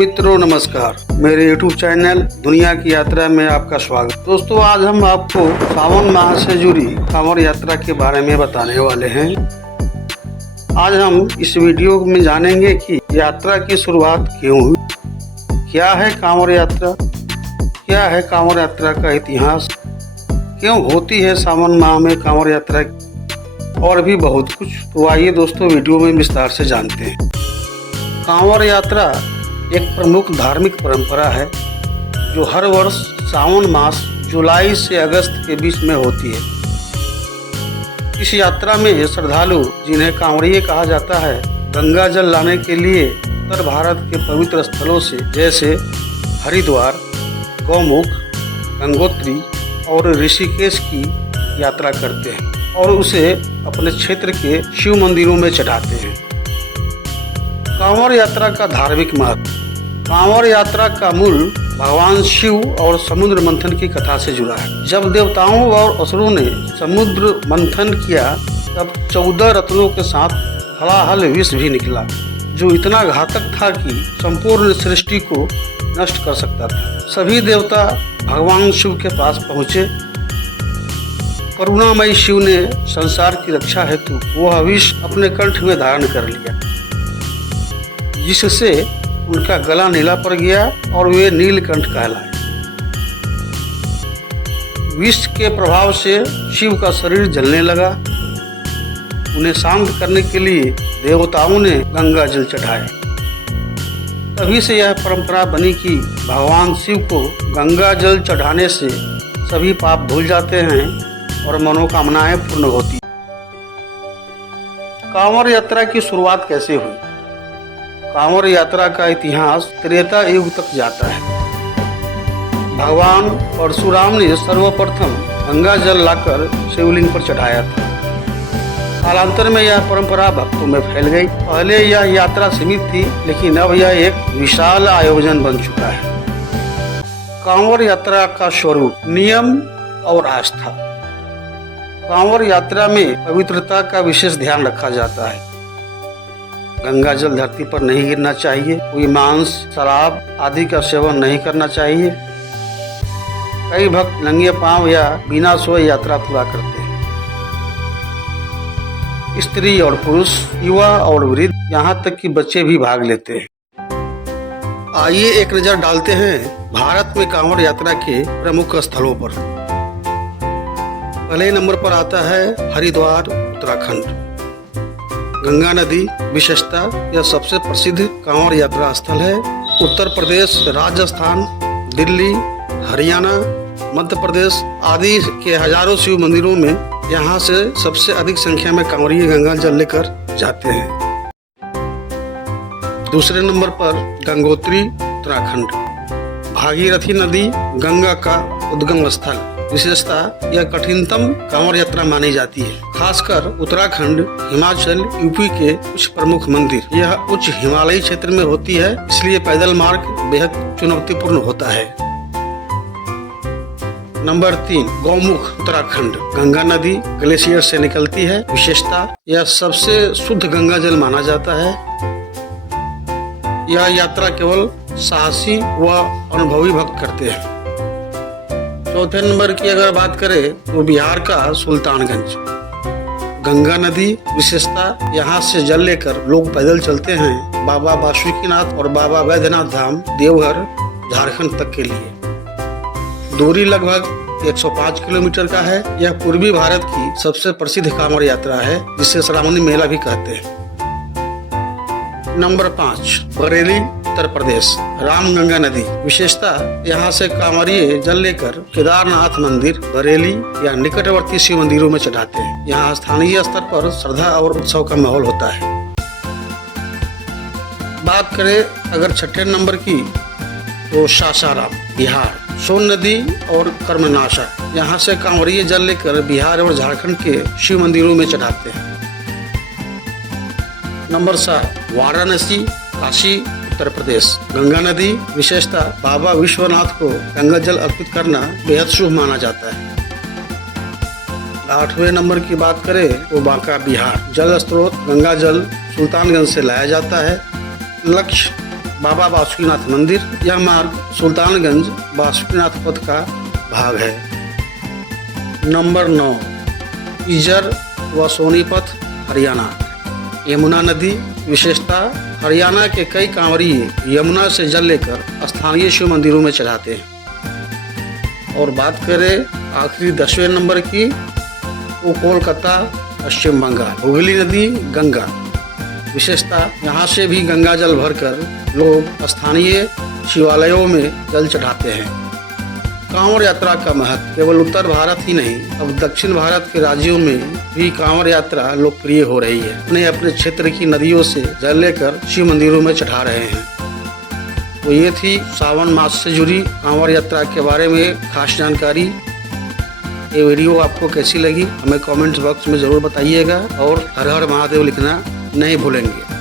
मित्रों नमस्कार, मेरे YouTube चैनल दुनिया की यात्रा में आपका स्वागत। दोस्तों, आज हम आपको सावन माह से जुड़ी कांवड़ यात्रा के बारे में बताने वाले हैं। आज हम इस वीडियो में जानेंगे कि यात्रा की शुरुआत क्यों हुई, क्या है कांवड़ यात्रा, क्या है कांवड़ यात्रा का इतिहास, क्यों होती है सावन माह में कांवड़ यात्रा, और भी बहुत कुछ। तो आइए दोस्तों वीडियो में विस्तार से जानते हैं। कांवड़ यात्रा एक प्रमुख धार्मिक परंपरा है जो हर वर्ष सावन मास जुलाई से अगस्त के बीच में होती है। इस यात्रा में श्रद्धालु, जिन्हें कांवड़िये कहा जाता है, गंगा जल लाने के लिए उत्तर भारत के पवित्र स्थलों से जैसे हरिद्वार, गौमुख, गंगोत्री और ऋषिकेश की यात्रा करते हैं और उसे अपने क्षेत्र के शिव मंदिरों में चढ़ाते हैं। कांवड़ यात्रा का धार्मिक महत्व। कांवड़ यात्रा का मूल भगवान शिव और समुद्र मंथन की कथा से जुड़ा है। जब देवताओं और असुरों ने समुद्र मंथन किया तब 14 रत्नों के साथ हलाहल विष भी निकला, जो इतना घातक था कि संपूर्ण सृष्टि को नष्ट कर सकता था। सभी देवता भगवान शिव के पास पहुँचे। करुणामयी शिव ने संसार की रक्षा हेतु वह विष अपने कंठ में धारण कर लिया, जिससे उनका गला नीला पड़ गया और वे नीलकंठ कहलाए। विष के प्रभाव से शिव का शरीर जलने लगा। उन्हें शांत करने के लिए देवताओं ने गंगा जल चढ़ाया। तभी से यह परंपरा बनी कि भगवान शिव को गंगा जल चढ़ाने से सभी पाप धुल जाते हैं और मनोकामनाएं पूर्ण होती। कांवड़ यात्रा की शुरुआत कैसे हुई? कांवड़ यात्रा का इतिहास त्रेता युग तक जाता है। भगवान परशुराम ने सर्वप्रथम गंगा जल लाकर शिवलिंग पर चढ़ाया था। कालांतर में यह परंपरा भक्तों में फैल गई। पहले यह यात्रा सीमित थी, लेकिन अब यह एक विशाल आयोजन बन चुका है। कांवड़ यात्रा का स्वरूप, नियम और आस्था। कांवड़ यात्रा में पवित्रता का विशेष ध्यान रखा जाता है। गंगा जल धरती पर नहीं गिरना चाहिए, कोई मांस, शराब आदि का सेवन नहीं करना चाहिए। कई भक्त नंगे पांव या बिना सोए यात्रा पूरा करते हैं। स्त्री और पुरुष, युवा और वृद्ध, यहाँ तक कि बच्चे भी भाग लेते हैं। आइए एक नजर डालते हैं भारत में कांवड़ यात्रा के प्रमुख स्थलों पर। पहले नंबर पर आता है हरिद्वार, उत्तराखंड। गंगा नदी विशेषता यह सबसे प्रसिद्ध कांवड़ यात्रा स्थल है। उत्तर प्रदेश, राजस्थान, दिल्ली, हरियाणा, मध्य प्रदेश आदि के हजारों शिव मंदिरों में यहाँ से सबसे अधिक संख्या में कांवड़िये गंगा जल लेकर जाते हैं। दूसरे नंबर पर गंगोत्री, उत्तराखंड। भागीरथी नदी गंगा का उद्गम स्थल। विशेषता यह कठिनतम कांवड़ यात्रा मानी जाती है। खासकर उत्तराखंड, हिमाचल, यूपी के कुछ प्रमुख मंदिर यह उच्च हिमालयी क्षेत्र में होती है, इसलिए पैदल मार्ग बेहद चुनौतीपूर्ण होता है। नंबर 3, गौमुख, उत्तराखंड। गंगा नदी ग्लेशियर से निकलती है। विशेषता यह सबसे शुद्ध गंगा जल माना जाता है। यह यात्रा केवल साहसी व अनुभवी भक्त करते हैं। चौथे नंबर की अगर बात करें तो बिहार का सुल्तानगंज। गंगा नदी विशेषता यहाँ से जल लेकर लोग पैदल चलते हैं बाबा बासुकीनाथ और बाबा वैद्यनाथ धाम, देवघर, झारखंड तक के लिए। दूरी लगभग 105 किलोमीटर का है। यह पूर्वी भारत की सबसे प्रसिद्ध कांवड़ यात्रा है, जिसे श्रावणी मेला भी कहते हैं। नंबर 5, बरेली, उत्तर प्रदेश। रामगंगा नदी विशेषता यहाँ से कांवड़िये जल लेकर केदारनाथ मंदिर, बरेली या निकटवर्ती शिव मंदिरों में चढ़ाते हैं। यहाँ स्थानीय स्तर पर श्रद्धा और उत्सव का माहौल होता है। बात करें अगर छठे नंबर की तो सासाराम, बिहार। सोन नदी और कर्मनाशा यहाँ से कांवड़िये जल लेकर बिहार और झारखंड के शिव मंदिरों में चढ़ाते हैं। नंबर 7, वाराणसी, काशी, उत्तर प्रदेश। गंगा नदी विशेषता बाबा विश्वनाथ को गंगा जल अर्पित करना बेहद शुभ माना जाता है। 8वें नंबर की बात करें तो बांका, बिहार। जल स्रोत गंगा जल सुल्तानगंज से लाया जाता है। लक्ष्य बाबा बासुकीनाथ मंदिर। यह मार्ग सुल्तानगंज बासुकीनाथ पथ का भाग है। नंबर 9, इजर व सोनीपत, हरियाणा। यमुना नदी। विशेषता, हरियाणा के कई कांवरिये यमुना से जल लेकर स्थानीय शिव मंदिरों में चढ़ाते हैं। और बात करें आखिरी 10वें नंबर की, वो कोलकाता, पश्चिम बंगाल। हुगली नदी, गंगा। विशेषता, यहाँ से भी गंगा जल भरकर लोग स्थानीय शिवालयों में जल चढ़ाते हैं। कांवड़ यात्रा का महत्व केवल उत्तर भारत ही नहीं, अब दक्षिण भारत के राज्यों में भी कांवड़ यात्रा लोकप्रिय हो रही है। उन्हें अपने क्षेत्र की नदियों से जल लेकर शिव मंदिरों में चढ़ा रहे हैं। तो ये थी सावन मास से जुड़ी कांवड़ यात्रा के बारे में खास जानकारी। ये वीडियो आपको कैसी लगी हमें कमेंट्स बॉक्स में ज़रूर बताइएगा और हर हर महादेव लिखना नहीं भूलेंगे।